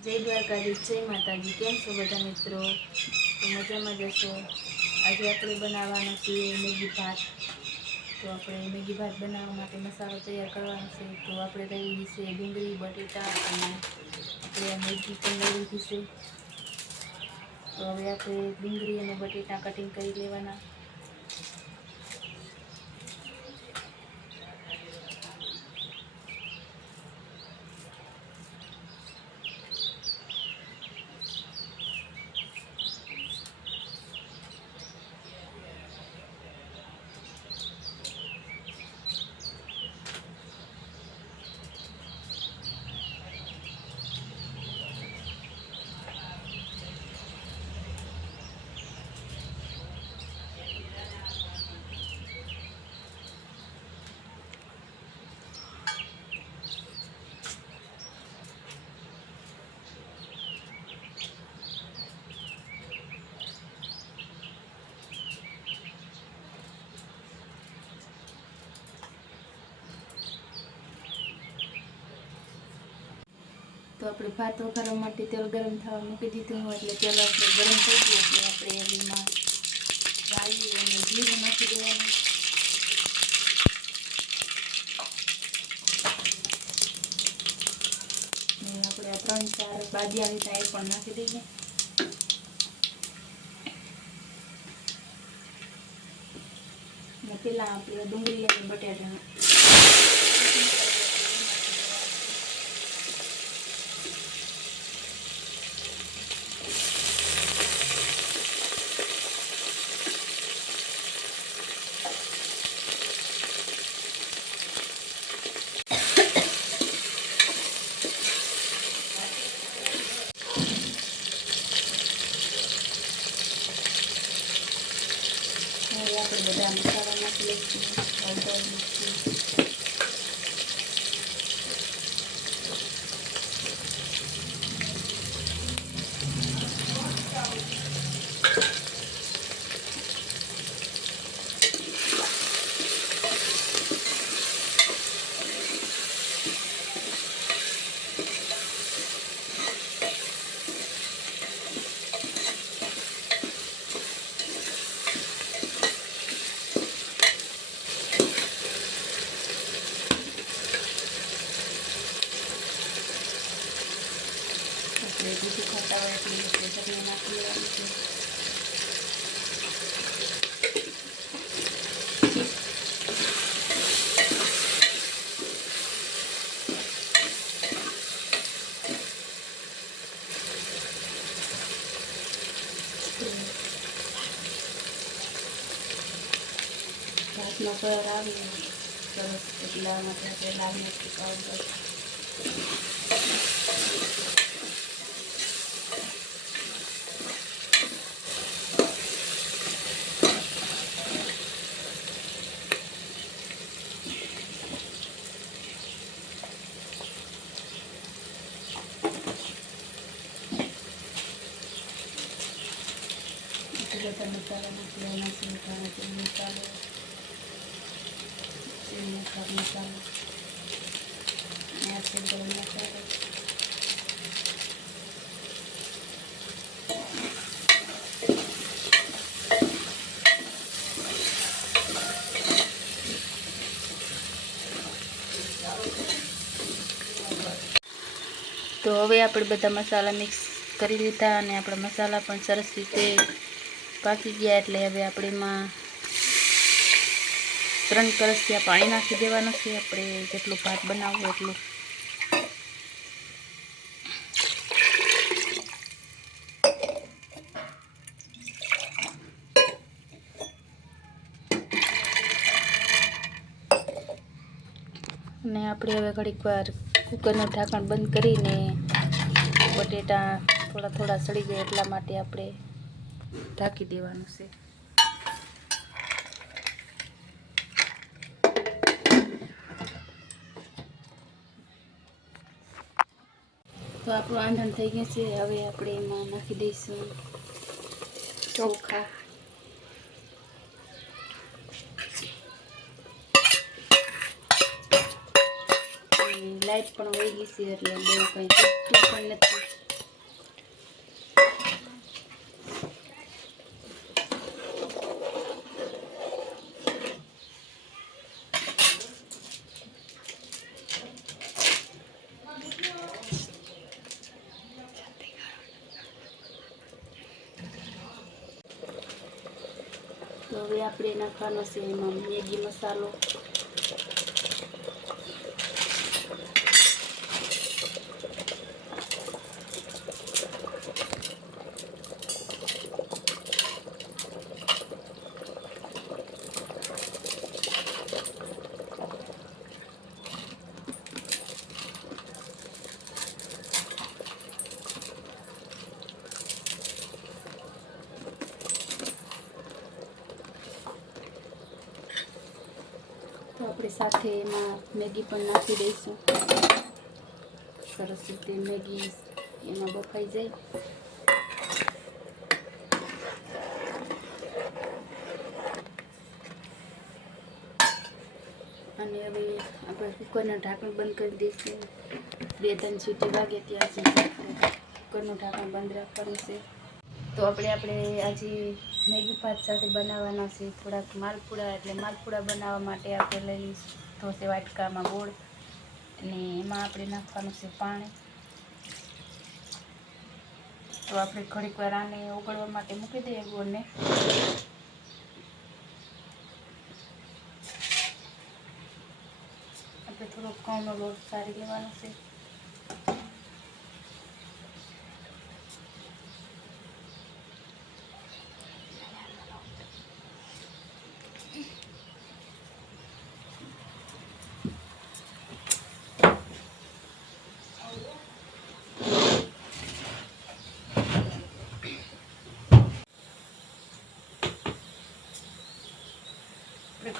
જય દ્વારકાધીશ, જય માતાજી. કેમ છો બધા મિત્રો? તો મજામાં જશો આજે આપણે બનાવવાનો છે મેગી ભાત. તો આપણે મેગી ભાત બનાવવા માટે મસાલો તૈયાર કરવાનો છે. તો આપણે લઈ છે ડુંગળી, બટેટા અને આપણે મેગી પણ લઈ લીધી તો હવે આપણે ડુંગળી અને બટેટા કટિંગ કરી લેવાના. તો આપણે ભાત વઘારવા માટે તેલ ગરમ થવા મૂકી દીધું હોય એટલે તેલ આપણે ગરમ થઈ ગયું એટલે આપણે એમાં રાઈ અને જીરું નાખી દેવાનું. આપણે આ ત્રણ ચાર બાદિયા લીધા એ પણ નાખી દઈએ. પેલા આપણે ડુંગળી અને બટાટા હવે આપણે બધા મસાલા નાખી લઈશું હળદર મીઠું આપણે બીજું ખાતા હોય એટલે આપણે ચટણી નાખી લેવાની છે ભાતનો કલર આવે સરસ એટલા માટે આપણે લાવી નાખીએ પાવડર બધા મસાલા તો હવે આપણે બધા મસાલા મિક્સ કરી લીધા અને આપણા મસાલા પણ સરસ રીતે પાકી ગયા એટલે હવે આપણે એમાં ત્રણ કળશિયા પાણી નાખી દેવાનું છે. આપણે જેટલું ભાત બનાવવું એટલું. અને આપણે હવે ઘડીક વાર કુકરનું ઢાંકણ બંધ કરીને બટેટા થોડા થોડા સડી જાય એટલા માટે આપણે ઢાંકી દેવાનું છે. તો આપણું આંધણ થઈ ગયું છે. હવે આપણે એમાં નાખી દઈશું ચોખા. લાઈટ પણ વહી ગઈ છે એટલે બહુ કંઈ પણ નથી. તો હવે આપણે નાખવાનો છે એમાં મેગી મસાલો. સાથે એમાં મેગી પણ નાખી દઈશું. સરસ રીતે મેગી એમાં બફાઈ જાય. અને હવે આપણે કુકરનું ઢાંકણ બંધ કરી દઈશું. બે ત્રણ સીટી વાગે ત્યાં સુધી કુકરનું ઢાંકણ બંધ રાખવાનું છે. તો આપણે આપણે આજે મેગી ભાત સાથે બનાવવાના છે. થોડાક માલપુડા એટલે માલપુડા બનાવવા માટે આપણે લઈ લઈશું. ઢોસે વાટકામાં ગોળ. અને એમાં આપણે નાખવાનું છે પાણી. તો આપણે ઘડીક વાર આને ઓગળવા માટે મૂકી દઈએ ગોળને. આપણે થોડોક ઘઉંનો લોટ સારી લેવાનો છે.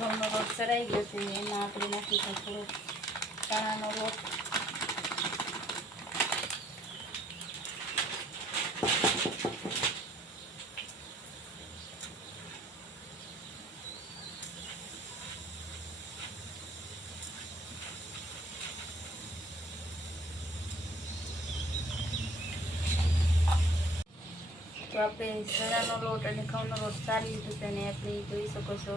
ઘઉંનો રોટ સરાઈ ગયો છે એમાં આપણે નાખીશું થોડો ચણાનો રોટ તો આપણે ચણાનો લોટ અને ઘઉંનો લોટ સારી રીતે અને આપણે જોઈ શકો છો.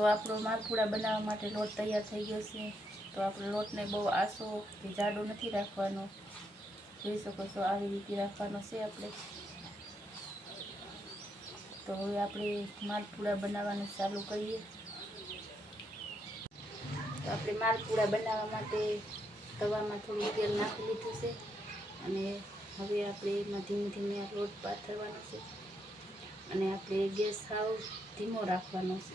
તો આપણો માલપુડા બનાવવા માટે લોટ તૈયાર થઈ ગયો છે. તો આપણે લોટને બહુ આસો કે જાડો નથી રાખવાનો. જોઈ શકો છો આવી રીતે રાખવાનો છે આપણે. તો હવે આપણે માલપુડા બનાવવાનું ચાલુ કરીએ. તો આપણે માલપુડા બનાવવા માટે તવામાં થોડું તેલ નાખી લીધું છે. અને હવે આપણે એમાં ધીમે ધીમે લોટ પાથરવાનો છે. અને આપણે ગેસ સાવ ધીમો રાખવાનો છે.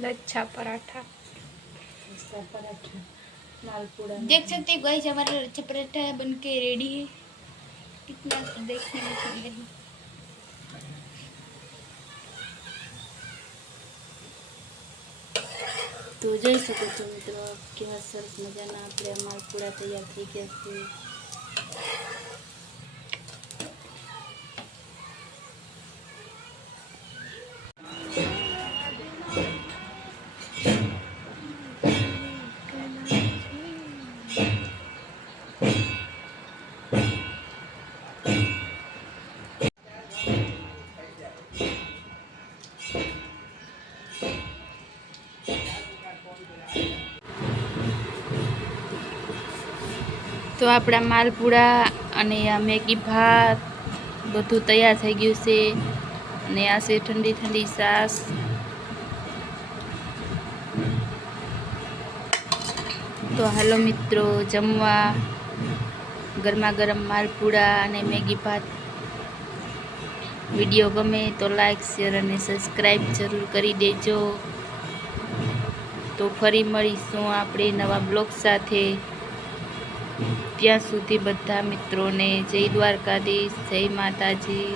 लच्छा पराठा इसका पराठा मालपुड़ा देख सकते हो गाइस हमारा लच्छा पराठा बन के रेडी है कितना देखने में सुंदर है તો જોઈ શકો છો મિત્રો કેવા સરસ મજાના આપણે આ માલપુડા તૈયાર થઈ ગયા છે તો આપણા માલપુડા અને આ મેગી ભાત બધું તૈયાર થઈ ગયું છે. અને આ છે ઠંડી ઠંડી સાસ. તો હાલો મિત્રો, જમવા. ગરમા ગરમ માલપુડા અને મેગી ભાત. વીડિયો ગમે તો લાઈક, શેર અને સબસ્ક્રાઈબ જરૂર કરી દેજો. તો ફરી મળીશું આપણે નવા બ્લોગ સાથે. ત્યાં સુધી બધા મિત્રોને જય દ્વારકાધીશ જય માતાજી.